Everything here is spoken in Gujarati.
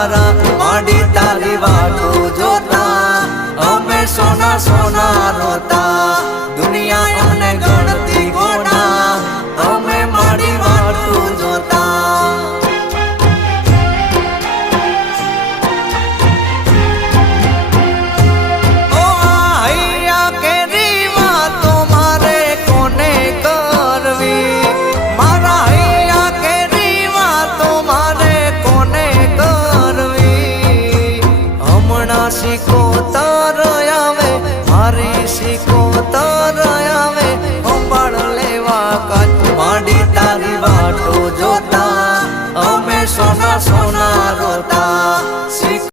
તારા માડી તારી વાતો જોતા અમે સોના સોના રોતા દુનિયા અમને ગણતી ગોડા અમે માડી વાતો જોતા શીખો તાર આવે મારી શીખો તાર